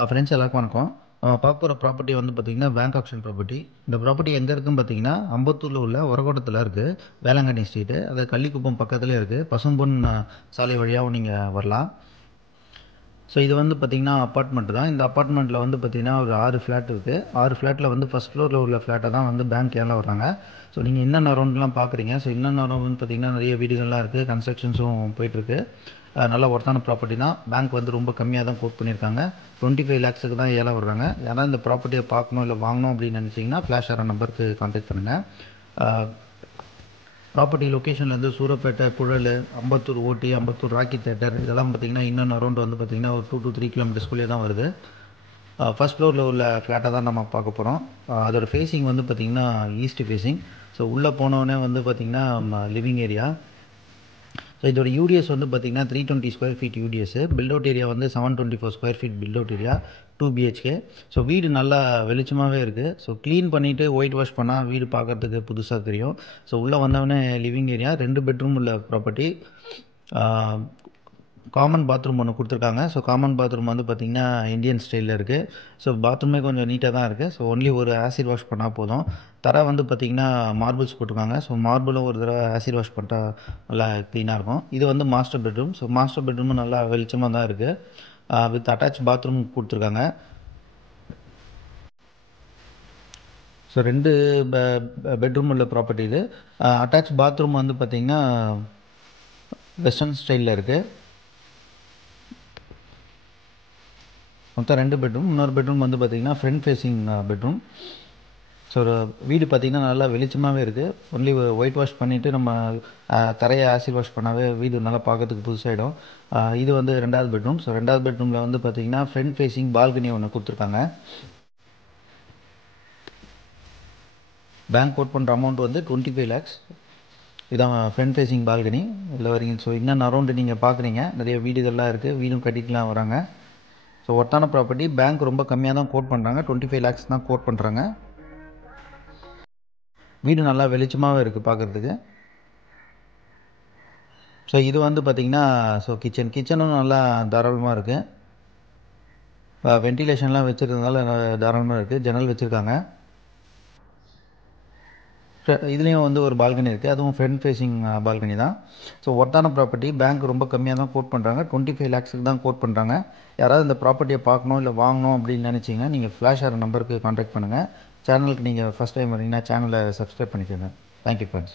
Friends எல்லாருக்கும் வணக்கம். பார்க்க போகிற ப்ராப்பர்ட்டி வந்து பார்த்தீங்கன்னா பேங்க் ஆப்ஷன் ப்ராப்பர்ட்டி. இந்த ப்ராப்பர்ட்டி எங்கே இருக்குன்னு பார்த்தீங்கன்னா அம்பத்தூரில் உள்ள உரகோட்டத்தில் இருக்குது. வேளாங்கண்ணி ஸ்ட்ரீட்டு, அது கள்ளிக்குப்பம் பக்கத்துலேயே இருக்குது. பசும்பொன் சாலை வழியாகவும் நீங்கள் வரலாம். ஸோ இது வந்து பார்த்தீங்கன்னா அப்பார்ட்மெண்ட் தான். இந்த அப்பார்ட்மெண்ட்டில் வந்து பார்த்தீங்கன்னா ஒரு 6 ஃப்ளாட் இருக்குது. 6 ஃப்ளாட்டில் வந்து ஃபஸ்ட் ஃப்ளோரில் உள்ள ஃப்ளாட்டை தான் வந்து பேங்க் ஏலம் வர்றாங்க. ஸோ நீங்கள் என்னென்ன அரௌண்ட்லாம் பார்க்குறீங்க. ஸோ என்னென்ன அரௌண்ட் பார்த்தீங்கன்னா நிறைய வீடுகள்லாம் இருக்குது, கன்ஸ்ட்ரக்ஷன்ஸும் போயிட்டுருக்கு. நல்ல ஒர்த்தான ப்ராப்பர்ட்டி தான். பேங்க் வந்து ரொம்ப கம்மியாக தான் கோட் பண்ணியிருக்காங்க. 25 lakhs தான் ஏலம் வர்றாங்க. யாராவது இந்த ப்ராப்பர்ட்டியை பார்க்கணும் இல்லை வாங்கணும் அப்படின்னு நினச்சிங்கன்னா ஃப்ளாஷ் ஆகிற நம்பருக்கு கான்டாக்ட் பண்ணுங்கள். ப்ராப்பர்ட்டி லொக்கேஷன்லேருந்து சூரப்பேட்டை, புழல், அம்பத்தூர் ஓட்டி, அம்பத்தூர் ராக்கி தேட்டர் இதெல்லாம் பார்த்திங்கன்னா இன்னொன்று அரௌண்ட் வந்து பார்த்திங்கன்னா ஒரு 2 to 3 kilometersக்குள்ளே தான் வருது. ஃபஸ்ட் ஃப்ளோரில் உள்ள ஃப்ளாட்டை தான் நம்ம பார்க்க போகிறோம். அதோட ஃபேஸிங் வந்து பார்த்திங்கன்னா ஈஸ்ட் ஃபேஸிங். ஸோ உள்ளே போனோடனே வந்து பார்த்திங்கன்னா லிவிங் ஏரியா. ஸோ இதோட யூடிஎஸ் வந்து பார்த்திங்கன்னா 320 square feet UDS. Built out area வந்து 724 square feet built out area, 2 BHK. So வீடு நல்லா வெளிச்சமாகவே இருக்குது. ஸோ க்ளீன் பண்ணிவிட்டு ஒயிட் வாஷ் பண்ணால் வீடு பார்க்குறதுக்கு புதுசாக தெரியும். ஸோ உள்ளே வந்தவொடனே லிவிங் ஏரியா, 2 பெட்ரூம் உள்ள ப்ராப்பர்ட்டி. காமன் பாத்ரூம் ஒன்று கொடுத்துருக்காங்க. ஸோ காமன் பாத்ரூம் வந்து பார்த்திங்கன்னா இந்தியன் ஸ்டைலில் இருக்குது. ஸோ பாத்ரூமே கொஞ்சம் நீட்டாக தான் இருக்குது. ஸோ ஒன்லி ஒரு ஆசிட் வாஷ் பண்ணால் போதும். தரை வந்து பார்த்திங்கன்னா மார்பிள்ஸ் போட்டிருக்காங்க. ஸோ மார்பிளும் ஒரு தடவை ஆசிட் வாஷ் பண்ணிட்டா நல்லா க்ளீனாக இருக்கும். இது வந்து மாஸ்டர் பெட்ரூம். ஸோ மாஸ்டர் பெட்ரூமும் நல்லா வெளிச்சமாக தான் இருக்குது. வித் அட்டாச் பாத்ரூம் கொடுத்துருக்காங்க. ஸோ 2 பெட்ரூம் உள்ள ப்ராப்பர்ட்டி இது. அட்டாச் பாத்ரூம் வந்து பார்த்திங்கன்னா வெஸ்டர்ன் ஸ்டைலில் இருக்குது. மொத்தம் 2 பெட்ரூம். இன்னொரு பெட்ரூம் வந்து பார்த்திங்கன்னா ஃப்ரண்ட் ஃபேஸிங் பெட்ரூம். ஸோ வீடு பார்த்திங்கன்னா நல்லா வெளிச்சமாகவே இருக்குது. ஒன்லி ஒயிட் வாஷ் பண்ணிவிட்டு நம்ம தரையை ஆசிட் வாஷ் பண்ணாவே வீடு நல்லா பார்க்கறதுக்கு புதுசாகிடும். இது வந்து 2வது பெட்ரூம். ஸோ 2வது பெட்ரூமில் வந்து பார்த்திங்கன்னா ஃப்ரண்ட் ஃபேஸிங் பால்கனி ஒன்று கொடுத்துருக்காங்க. பேங்க் கோட் பண்ணுற அமௌண்ட் வந்து 25 lakhs. இதான் ஃப்ரண்ட் ஃபேஸிங் பால்கனி இல்லை வரீங்க. ஸோ இன்னும் அரௌண்டு நீங்கள் பார்க்குறீங்க, நிறைய வீடுகள்லாம் இருக்குது, வீடும் கட்டிட்டுலாம் வராங்க. ஸோ ஒர்த்தான ப்ராப்பர்ட்டி. பேங்க் ரொம்ப கம்மியாக தான் கோட் பண்ணுறாங்க, 25 lakhs தான் கோட் பண்ணுறாங்க. வீடு நல்லா வெளிச்சமாகவே இருக்குது பார்க்குறதுக்கு. ஸோ இது வந்து பார்த்திங்கன்னா ஸோ கிச்சனும் நல்லா தாராளமாக இருக்குது. வென்டிலேஷன்லாம் வச்சுருந்ததால தாராளமாக இருக்குது. ஜன்னல் வச்சுருக்காங்க. இதுலேயும் வந்து ஒரு பால்கனி இருக்குது, அதுவும் ஃப்ரண்ட் ஃபேஸிங் பால்கனி தான். ஸோ ஒர்த்தான ப்ராப்பர்ட்டி. பேங்க் ரொம்ப கம்மியாக தான் கோட் பண்ணுறாங்க, 25 lakhs தான் கோட் பண்ணுறாங்க. யாராவது இந்த ப்ராப்பர்ட்டியை பார்க்கணும் இல்லை வாங்கணும் அப்படின்னு நினச்சிங்கன்னா நீங்கள் ஃப்ளாஷ் ஆகிற நம்பருக்கு கான்டாக்ட் பண்ணுங்கள். சேனலுக்கு நீங்கள் ஃபஸ்ட் டைம் வரீங்கன்னா சேனலை சப்ஸ்கிரைப் பண்ணிக்கோங்க. Thank you friends.